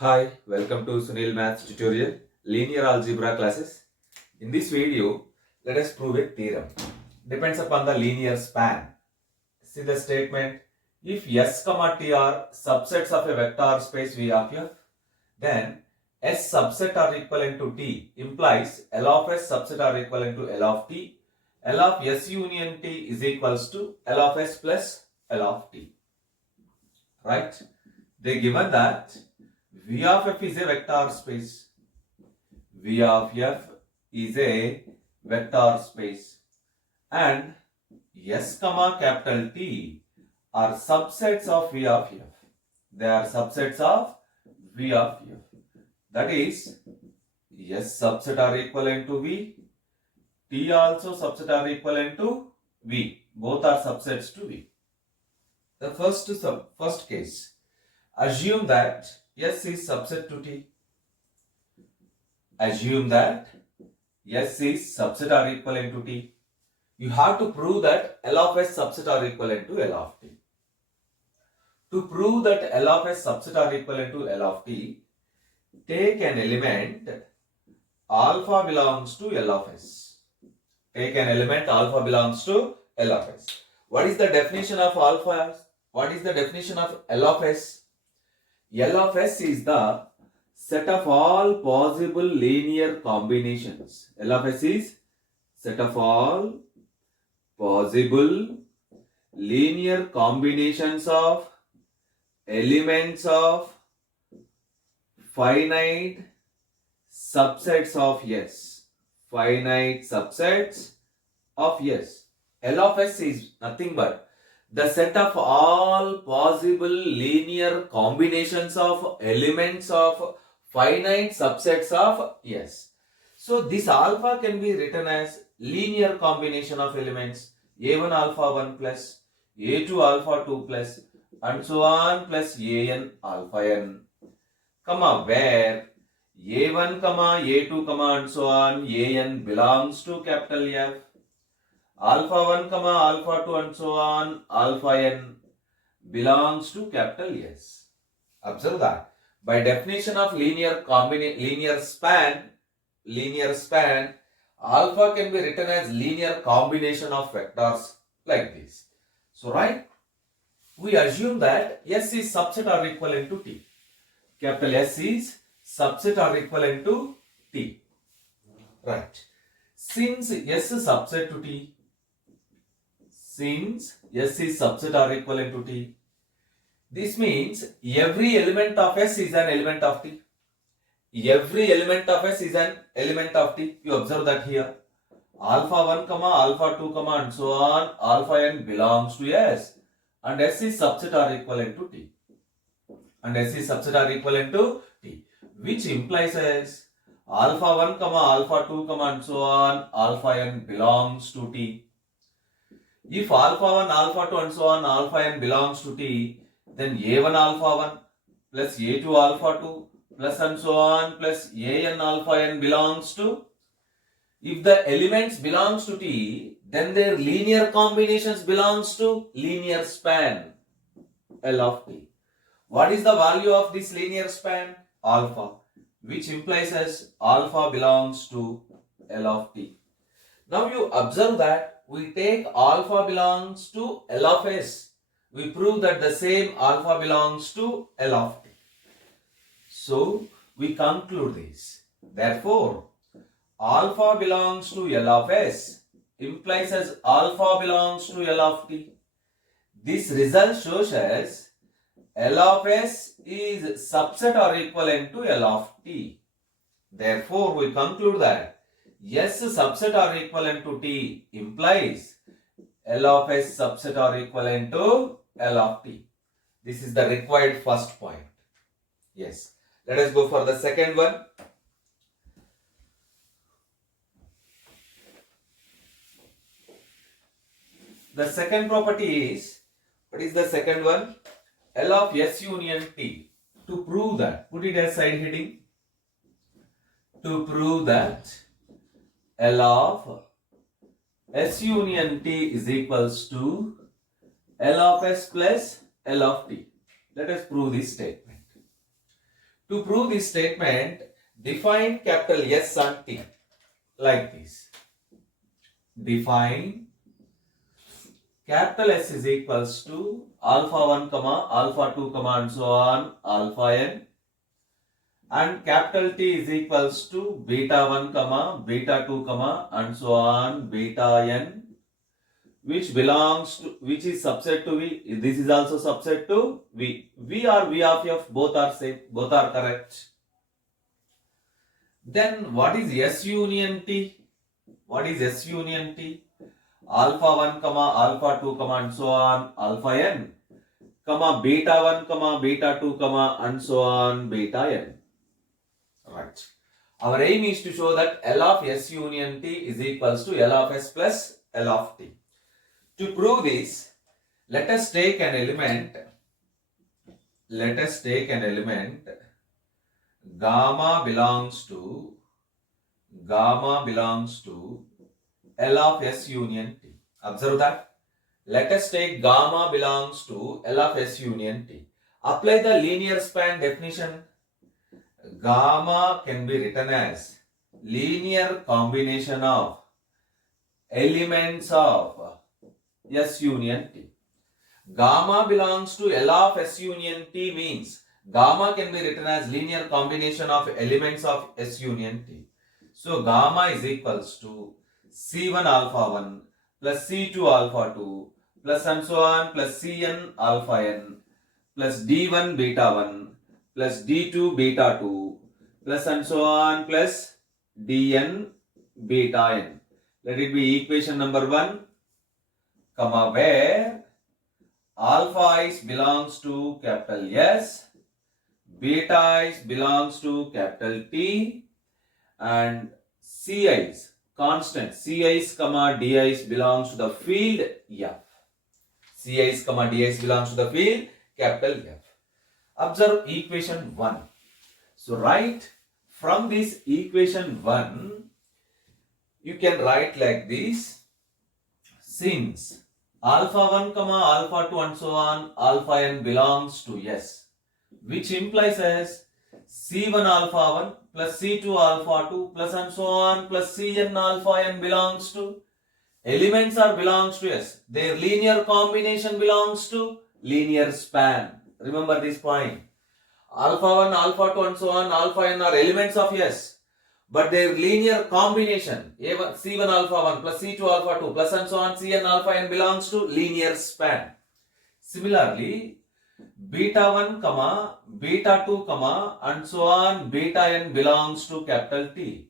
Hi, welcome to Sunil Maths tutorial, linear algebra classes. In this video, let us prove a theorem. Depends upon the linear span. See the statement. If S, T are subsets of a vector space V of F, then S subset are equivalent to T implies L of S subset are equivalent to L of T. L of S union T is equals to L of S plus L of T. Right? They given that V of F is a vector space. V of F is a vector space and S comma capital T are subsets of V of F. They are subsets of V of F. That is, S subset are equivalent to V. T also subset are equivalent to V. Both are subsets to V. The first case, assume that S is subset to T. Assume that S is subset are equivalent to T. You have to prove that L of S subset are equivalent to L of T. To prove that L of S subset are equivalent to L of T, take an element alpha belongs to L of S. Take an element alpha belongs to L of S. What is the definition of alpha? What is the definition of L of S? L of S is the set of all possible linear combinations. L of S is set of all possible linear combinations of elements of finite subsets of S. Finite subsets of S. L of S is nothing but the set of all possible linear combinations of elements of finite subsets of S. So this alpha can be written as linear combination of elements A1 alpha 1 plus A2 alpha 2 plus and so on plus AN alpha n, comma where A1 comma A2 comma and so on AN belongs to capital F, alpha 1 comma alpha 2 and so on alpha n belongs to capital S. Observe that by definition of linear span, alpha can be written as linear combination of vectors like this. So right, we assume that S is subset or equivalent to T. Capital S is subset or equivalent to T. Right. Since S is subset to T, this means every element of S is an element of T. Every element of S is an element of T. You observe that here. Alpha 1, alpha 2, and so on, alpha n belongs to S. And S is subset or equivalent to T. Which implies as alpha 1, alpha 2, and so on, alpha n belongs to T. If alpha 1, alpha 2 and so on, alpha n belongs to T, then A1 alpha 1 plus A2 alpha 2 plus and so on plus AN alpha n belongs to. If the elements belongs to T, then their linear combinations belongs to linear span L of T. What is the value of this linear span? Alpha, which implies as alpha belongs to L of T. Now you observe that we take alpha belongs to L of S. We prove that the same alpha belongs to L of T. So we conclude this. Therefore, alpha belongs to L of S implies as alpha belongs to L of T. This result shows as L of S is subset or equivalent to L of T. Therefore, we conclude that S subset or equivalent to T implies L of S subset or equivalent to L of T. This is the required first point. Yes. Let us go for the second one. The second property is, what is the second one? L of S union T. To prove that, put it as side heading. To prove that L of S union T is equals to L of S plus L of T. Let us prove this statement. To prove this statement, define capital S on T like this. Define capital S is equals to alpha 1 comma alpha 2 comma and so on alpha n, and capital T is equals to beta 1 comma beta 2 comma and so on beta n, which belongs to, which is subset to V. This is also subset to V. V or V of F, both are same, both are correct. Then what is S union T? What is S union T? Alpha 1 comma alpha 2 comma and so on alpha n comma beta 1 comma beta 2 comma and so on beta n. Right. Our aim is to show that L of S union T is equals to L of S plus L of T. To prove this, let us take an element. Let us take an element gamma belongs to L of S union T. Observe that. Let us take gamma belongs to L of S union T. Apply the linear span definition. Gamma can be written as linear combination of elements of S union T. Gamma belongs to L of S union T means gamma can be written as linear combination of elements of S union T. So gamma is equals to C1 alpha 1 plus C2 alpha 2 plus and so on plus Cn alpha n plus D1 beta 1 plus D2 beta 2 plus and so on plus Dn beta n. Let it be equation number 1, comma, where alpha is belongs to capital S, beta is belongs to capital T, and Ci is constant. Ci is comma Di is belongs to the field F. Ci is comma Di is belongs to the field capital F. Observe equation 1. So write from this equation 1, you can write like this. Since alpha 1 comma alpha 2 and so on alpha n belongs to S, which implies as C1 alpha 1 plus C2 alpha 2 plus and so on plus Cn alpha n belongs to, elements are belongs to S. Their linear combination belongs to linear span. Remember this point. Alpha 1, alpha 2 and so on alpha n are elements of S, but their linear combination C1 alpha 1 plus C2 alpha 2 plus and so on Cn alpha n belongs to linear span. Similarly, beta 1 comma beta 2 comma and so on beta n belongs to capital T.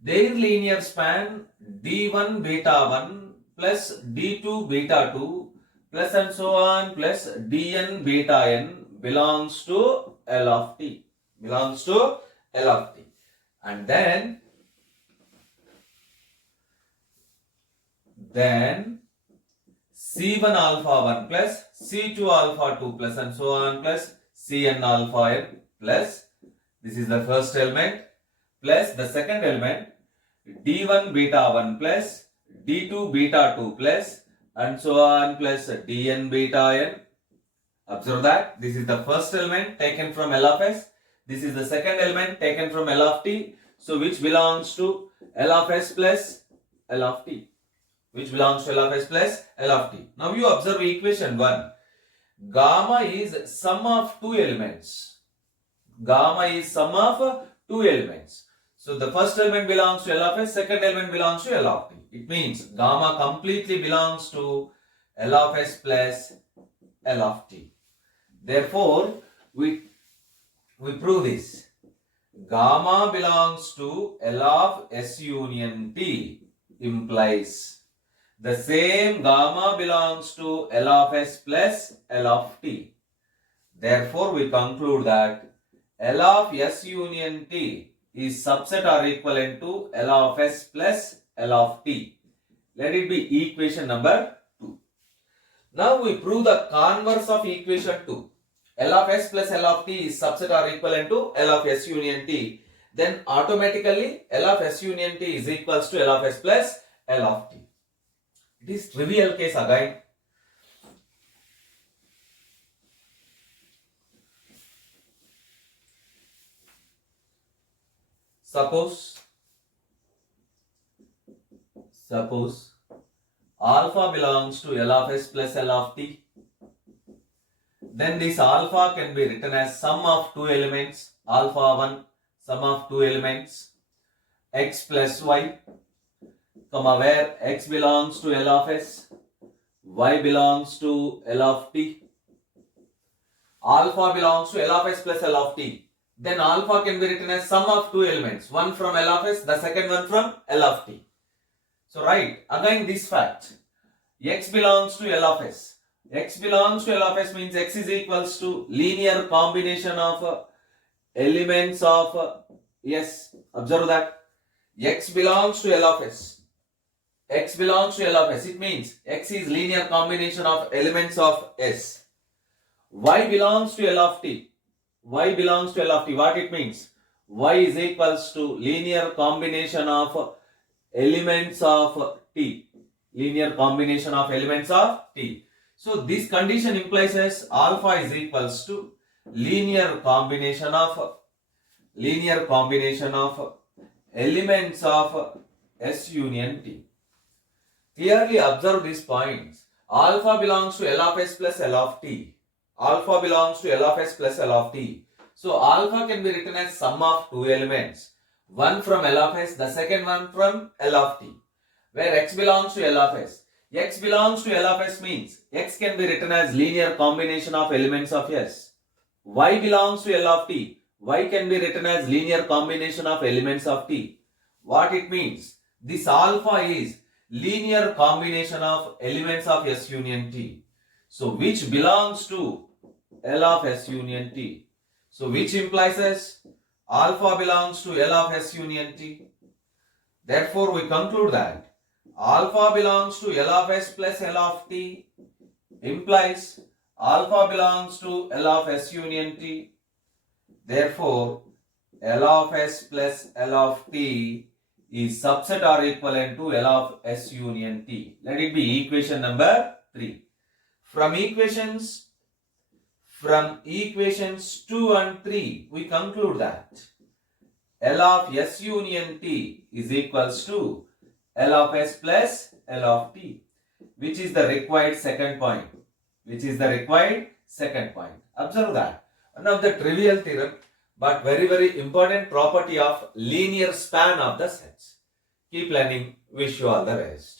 Their linear span D1 beta 1 plus D2 beta 2 plus and so on plus Dn beta n belongs to L of T. Belongs to L of T. And then C1 alpha 1 plus C2 alpha 2 plus and so on plus Cn alpha n plus, this is the first element, plus the second element D1 beta 1 plus D2 beta 2 plus and so on plus Dn beta n. Observe that this is the first element taken from L of S. This is the second element taken from L of T. So which belongs to L of S plus L of T. Which belongs to L of S plus L of T. Now you observe equation 1. Gamma is sum of two elements. Gamma is sum of two elements. So the first element belongs to L of S, second element belongs to L of T. It means gamma completely belongs to L of S plus L of T. Therefore, we prove this. Gamma belongs to L of S union T implies the same gamma belongs to L of S plus L of T. Therefore, we conclude that L of S union T is subset or equivalent to L of S plus L of T. Let it be equation number 2. Now we prove the converse of equation 2. L of S plus L of T is subset or equivalent to L of S union T. Then automatically L of S union T is equals to L of S plus L of T. It is trivial case again. Suppose alpha belongs to L of s plus L of t, then this alpha can be written as sum of two elements, alpha 1, sum of two elements, x plus y, comma, where x belongs to L of s, y belongs to L of t, alpha belongs to L of s plus L of t. Then alpha can be written as sum of two elements, one from L of s, the second one from L of t. So write again this fact, x belongs to L of s. X belongs to L of s means x is equals to linear combination of elements of s. Observe that x belongs to L of s. X belongs to L of s. It means x is linear combination of elements of s. Y belongs to L of t. Y belongs to L of t. What it means? Y is equals to linear combination of elements of t. Linear combination of elements of t. So this condition implies as alpha is equals to linear combination of elements of S union t. Clearly observe these points. Alpha belongs to L of s plus L of t. Alpha belongs to L of s plus L of t. So alpha can be written as sum of two elements. One from L of s, the second one from L of t. Where x belongs to L of s. X belongs to L of s means x can be written as linear combination of elements of s. Y belongs to L of t. Y can be written as linear combination of elements of t. What it means? This alpha is linear combination of elements of S union t. So which belongs to L of S union t. So which implies as alpha belongs to L of S union t. Therefore we conclude that alpha belongs to L of s plus L of t implies alpha belongs to L of S union t. Therefore L of s plus L of t is subset or equivalent to L of S union t. Let it be equation number 3. From equations 2 and 3, we conclude that L of S union t is equals to L of s plus L of t, which is the required second point. Observe that. One of the trivial theorem, but very, very important property of linear span of the sets. Keep learning. Wish you all the best.